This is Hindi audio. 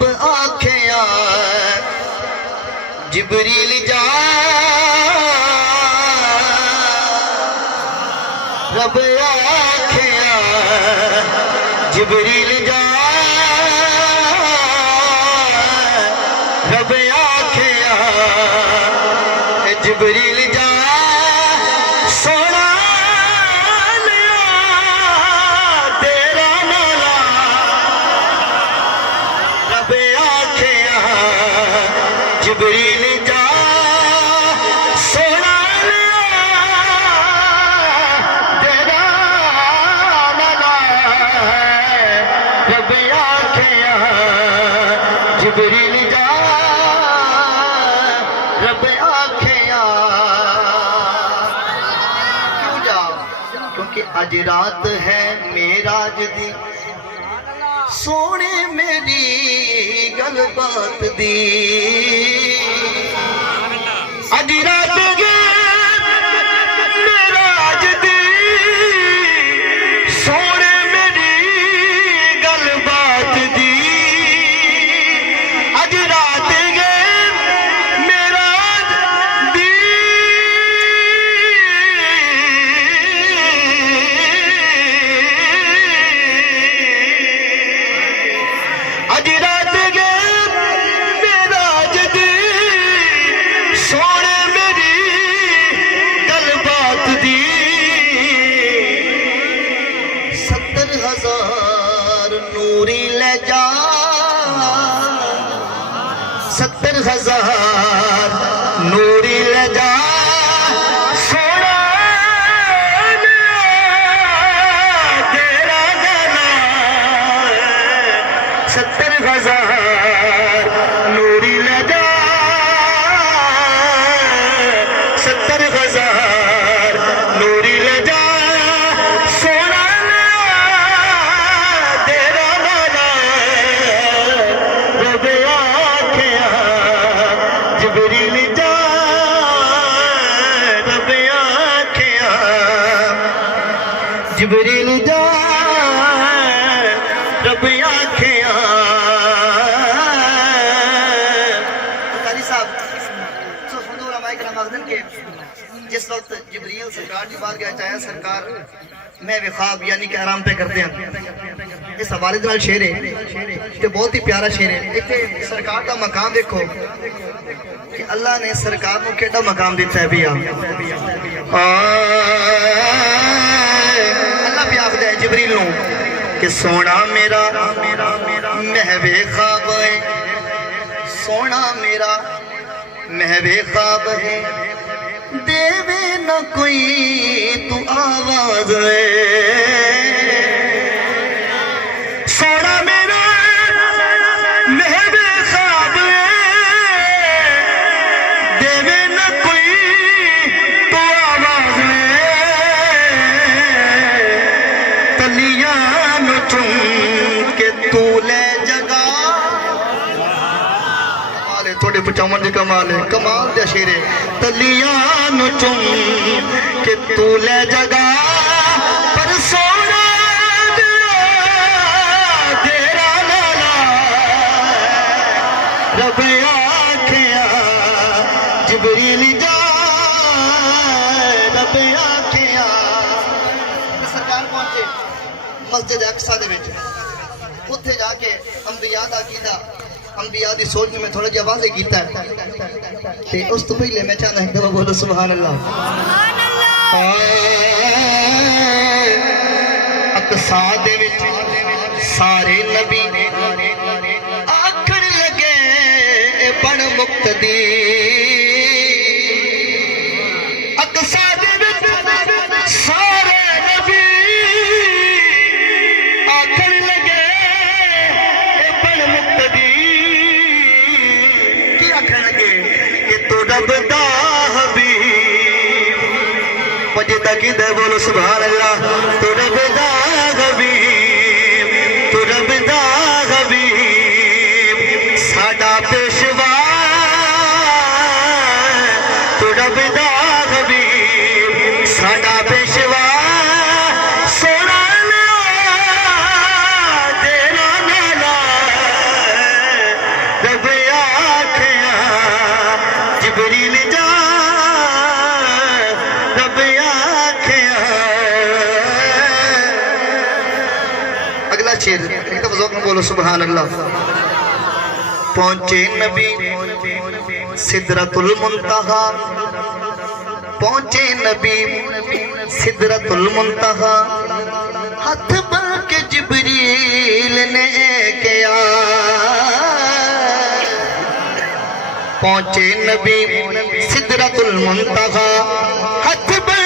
रब आखिया जिबरील जा, रब आखिया जिबरील जा, रब आखिया जिबरील जा, सोना लिया तेरा नाला, रब आखिया जिबरील जा, सोना लिया तेरा नाला, रब आखिया जिबरील जा, रब आखिया। क्यों जा? क्योंकि अज रात है मेराज दी, सोने मेरी गल बात दी, अज रात गे मेराज दी, सोने मेरी गल बात दी, अज रात गे मेराज दी, अज रात गे मेराज दी, सोने मेरी गल बात दी, 70,000 नूरी ले जा, 70,000 नूरी ले जा, सोना तेरा गाना, 70,000 नूरी ले जा, 70,000 नूरी ले जा, सोना तेरा गाना, रब आखिया जिबरील जा, रब आखिया जिबरील जा, रब आखिया। कारी साहब जिस वक्त जिबरील सरकार की बात गया चाहे सरकार मैं विखाब यानी कि आराम पे करते हैं, इस हवाले नाल शेर है ते बहुत ही प्यारा शेर है। एक सरकार का मकाम देखो कि अल्लाह ने सरकार को केड़ा मकाम दिता है भैया। अल्लाह भी आखदा है जिबरील नूं कि सोना मेरा महवे ख्वाब है, सोना मेरा महवे ख्वाब है, देवे न कोई तू आवाज है, सोना मेरा महवे ख्वाब है, देवे न कोई तू आवाज है, तलियां नु चुम के तू ले जगा, थोड़े पचावन की कमाल है, कमाल का शेर है, तलियां नु चुम के तू ले जगा, पर सोना तेरा नाला, रब आखिया जिबरील जा, रब आखिया। सरकार पहुंचे मस्जिद अक्सा दे विच, उत्थे जाके अंबिया दा कीदा अंबिया दी सोच में थोड़ा जिहा वाज़े कीता है ते उस तो पहले मैं चाहना है कि बोलो सुभान अल्लाह। अक्सा दे विच सारे नबी आखण लगे बण मुक्तदी, अक्सा दे विच सारे नबी आखण लगे बण मुक्तदी, की आखण लगे कि तू रब दा हबीब, वजे तक दे बोलो सुभान अल्लाह। तू रब दा हबीब, तू रब दा हबीब, साडा पेशवा, तू रब दा हबीब, साडा पेशवा, सोना तेरा नाला, शेर, एक तो ज़ौक़ में बोलो सुभान अल्लाह। पहुंचे नबी सिदरतुल मुंतहा, पहुंचे नबी सिदरतुल मुंतहा, हाथ बढ़ के जिब्रील ने किया। पहुंचे नबी सिदरतुल मुंतहा, हाथ बढ़